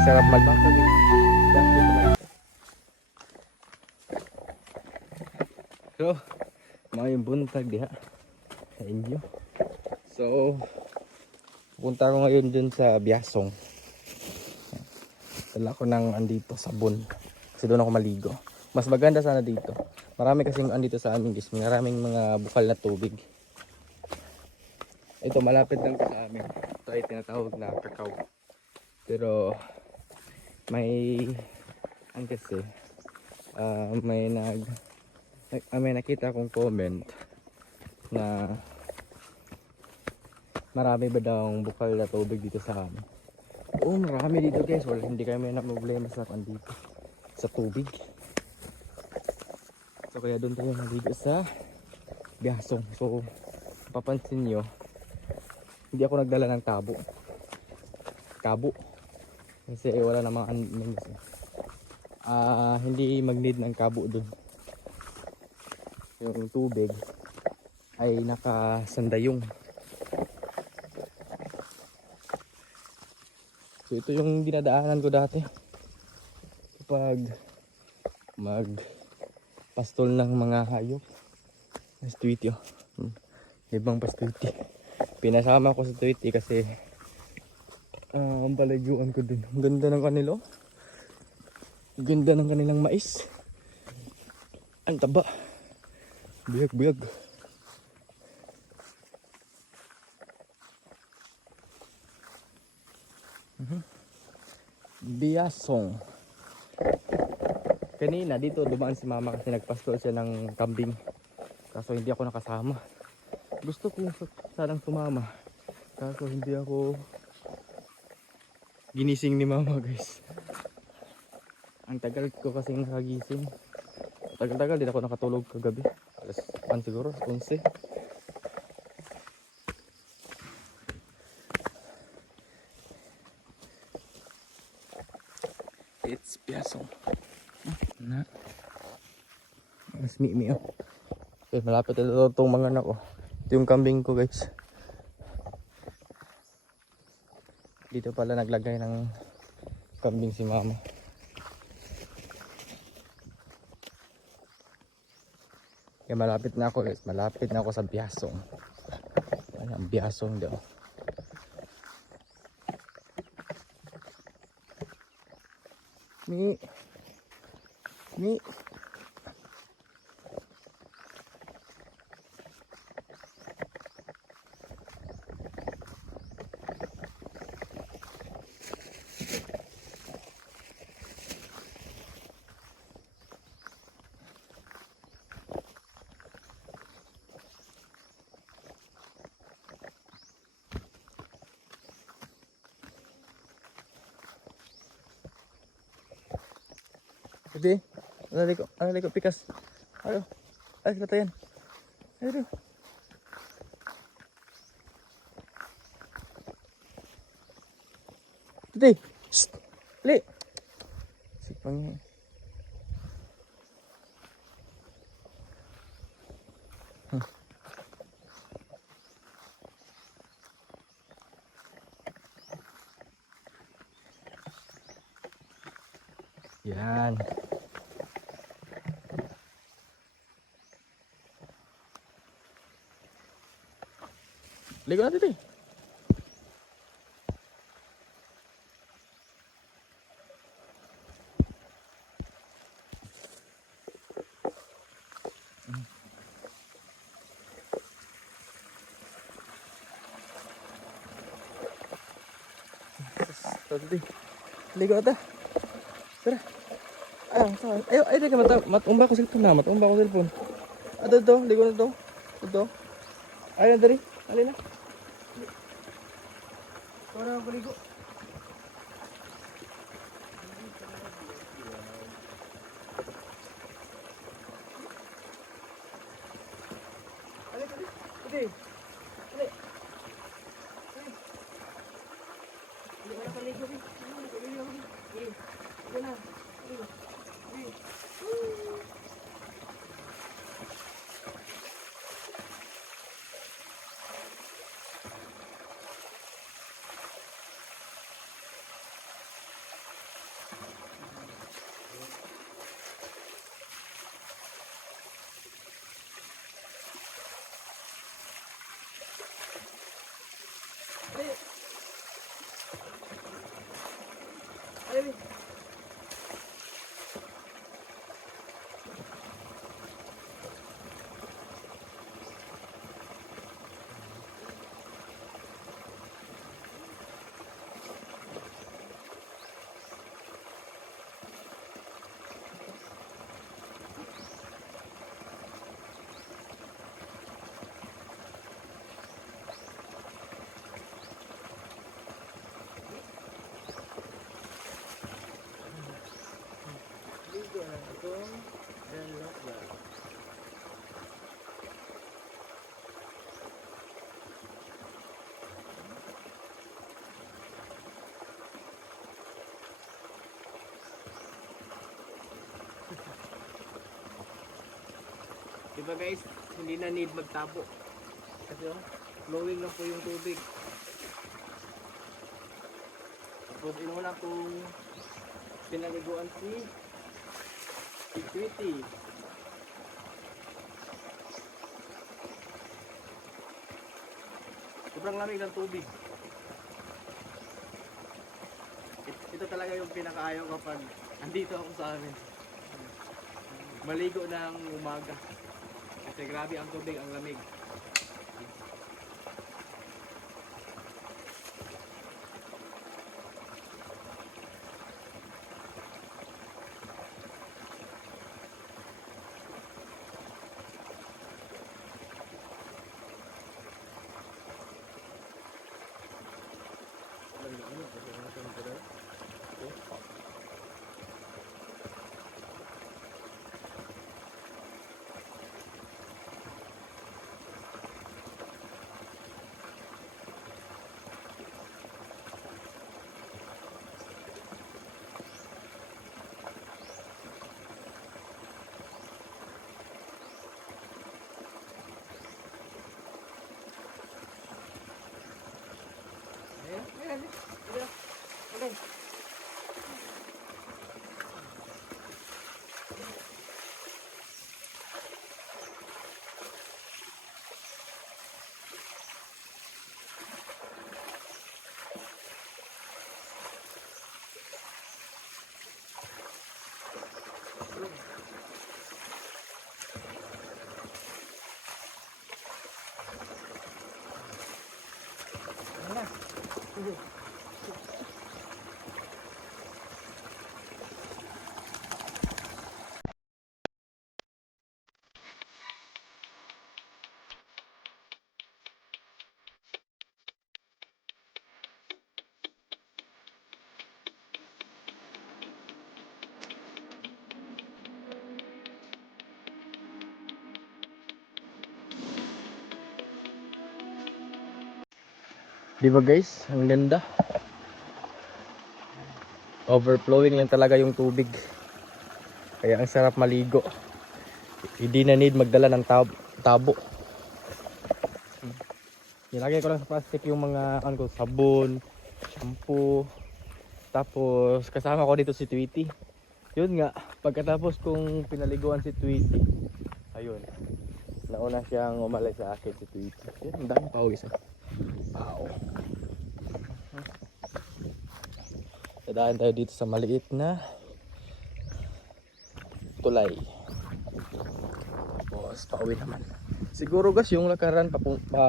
Masarap magbasa guys. So, mga yung buntag diha sa inyo. So, punta ako ngayon dun sa Biasong. Dala ko ng andito sabon. Kasi doon ako maligo. Mas maganda sana dito. Marami kasing andito sa amin guys. Maraming mga bukal na tubig. Ito malapit lang sa amin. Ito ay tinatawag na kakao. Pero may ang kasi ah, may nag ah, may nakita akong comment na marami ba daw bukal na tubig dito sa amin. Oo, marami dito guys. Wala, hindi kami na problema sa andito. Sa tubig. So kaya doon tayo naligo sa Biasong. So, papansin nyo, hindi ako nagdala ng tabo. Kabo. Kasi wala namang an- ah hindi mag-need ng kabo doon. Yung tubig ay nakasandayong. So ito yung dinadaanan ko dati. Kapag mag pastol ng mga hayop. Mas tweety oh. Ibang pastwiti. Pinasama ko sa tweety kasi ah ang balagyuan ko din. Ang ganda ng kanila. oh. Ang ganda ng kanilang mais. Ang taba. Buyag, buyag. Mhm. Biasong. Kanina dito dumaan si mama kasi nagpastol siya ng kambing. Kaso hindi ako nakasama. Gusto ko sa- sanang sumama. Kaso hindi ako ginising ni mama guys. Ang tagal ko kasi nakagising. Tagal-tagal din ako nakatulog kagabi. Alas 1 siguro, 11. It's Piasong. Na. Mas mi mi oh. Okay, malapit na ito itong mga anak ko. Ito yung kambing ko guys. Dito pala naglagay ng kambing si mama. Kaya malapit na ako guys. Malapit na ako sa Biasong. Yan ang Biasong daw. Mi. Jadi, ano liko, ano liko pikas. Ayo. Ay, patayan. Ayo. Titi. Shh. Li. Si pang Huh. Yan. Ligo na titi. Tati. Ligo na ta. Tara. Ayaw, ayaw, ayaw, mata, matumba ko cellphone na, matumba ko cellphone. Ah, dito, ligo na to. Dito. Ayaw, dari. Alin na. Tara, Diba guys, hindi na need magtabo. Kasi oh, flowing lang po yung tubig. Tapos ino na kung pinaliguan si Tweety. Sobrang lamig ng tubig. It- Ito talaga yung pinakaayaw kapag andito ako sa amin. Maligo ng umaga. Kasi grabe ang tubig, ang lamig. Di ba guys? Ang ganda. Overflowing lang talaga yung tubig. Kaya ang sarap maligo. Hindi na need magdala ng tab tabo. Nilagay ko lang sa plastic yung mga ano sabon, shampoo. Tapos kasama ko dito si Tweety. Yun nga, pagkatapos kong pinaliguan si Tweety, ayun. Nauna siyang umalay sa akin si Tweety. Ang daming pawis. ah. Wow. Dadaan tayo dito sa maliit na tulay. Tapos pauwi naman. Siguro guys yung lakaran papu- pa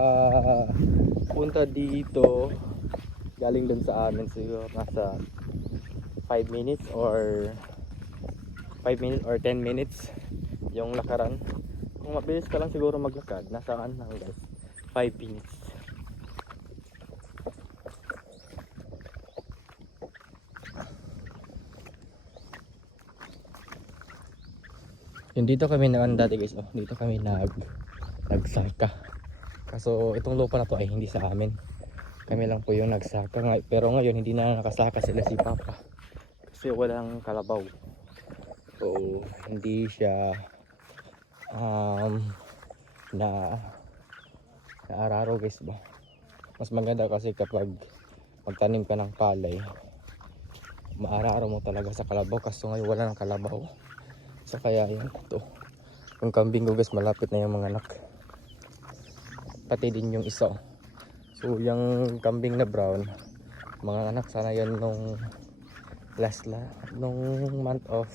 punta dito galing dun sa amin siguro nasa 5 minutes or 5 minutes or 10 minutes yung lakaran. Kung mabilis ka lang siguro maglakad, nasaan lang guys? 5 minutes. Yung dito kami na dati guys, oh, dito kami nag nagsaka. Kaso itong lupa na to ay hindi sa amin. Kami lang po yung nagsaka. Pero ngayon hindi na nakasaka sila si Papa. Kasi walang kalabaw. So hindi siya um, na naararo guys ba. Mas maganda kasi kapag magtanim ka ng palay, maararo mo talaga sa kalabaw. Kaso ngayon wala ng kalabaw. So kaya yun to. Yung kambing ko guys malapit na yung mga anak. Pati din yung isa. So yung kambing na brown, mga anak sana yan nung last la nung month of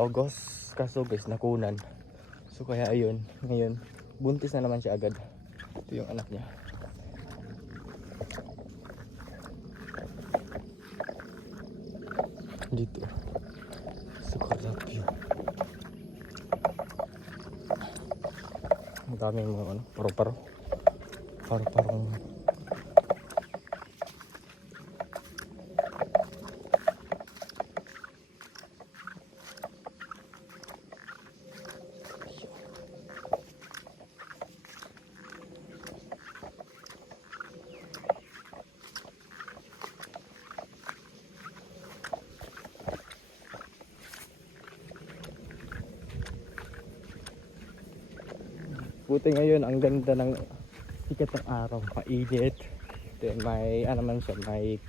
August kaso guys nakunan. So kaya ayun, ngayon buntis na naman siya agad. Ito yung anak niya. Dito. Sa Corrapio. Ang daming mga ano, paro-paro. Paro-parong Buti ngayon, ang ganda ng sikat ng araw. Mainit. Then may, ano man siya, may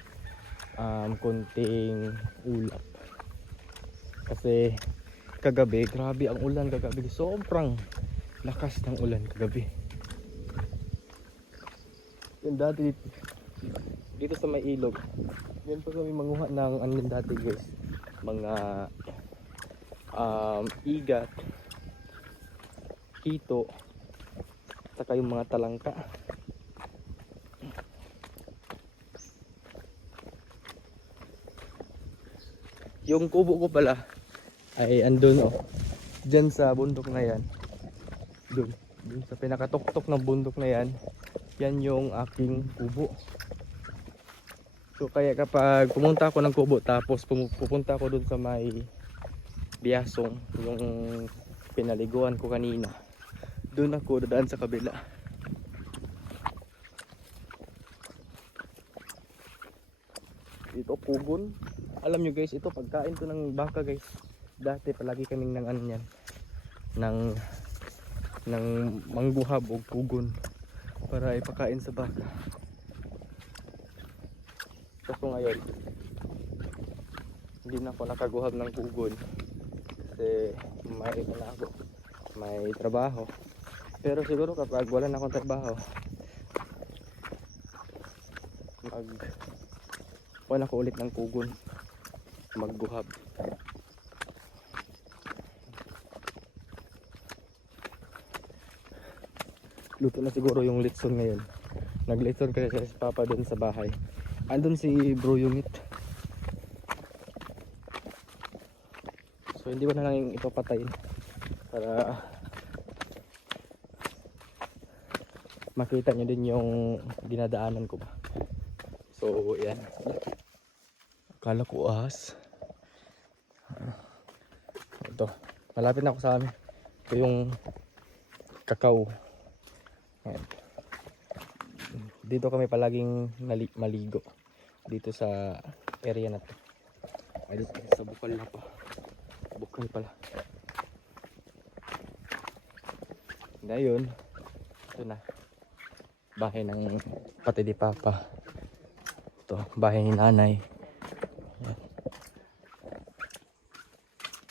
um, kunting ulap. Kasi kagabi, grabe ang ulan kagabi. Sobrang lakas ng ulan kagabi. Yung dati dito sa may ilog. Yan pa kami manguha ng ano dati guys. Mga um, igat, hito, saka yung mga talangka. Yung kubo ko pala ay andun oh. Diyan sa bundok na yan. Doon. Doon sa pinakatuktok ng bundok na yan. Yan yung aking kubo. So kaya kapag pumunta ako ng kubo tapos pupunta ako doon sa may biyasong yung pinaliguan ko kanina. Doon ako dadaan sa kabila. Ito pugon. Alam nyo guys, ito pagkain to ng baka guys. Dati palagi kaming nang ano yan. Nang ng mangguhab o pugon para ipakain sa baka. Kaso ngayon, hindi na ako nakaguhab ng pugon kasi may ano ako, may trabaho. Pero siguro kapag wala na akong trabaho, mag wala ko ulit ng pugon magguhab. Luto na siguro yung litson ngayon. Naglitson kasi si Papa doon sa bahay. Andun si Bro Yumit. So hindi ko na lang ipapatayin para makita nyo din yung dinadaanan ko ba. So yan. Akala ko ahas. Ito. Malapit na ako sa amin. Ito yung kakao. Ayan. Dito kami palaging maligo. Dito sa area na to. Ay, dito sa bukal na pa. Bukal pala. Ngayon, ito na. Bahay ng pati di papa. Ito, bahay ni nanay.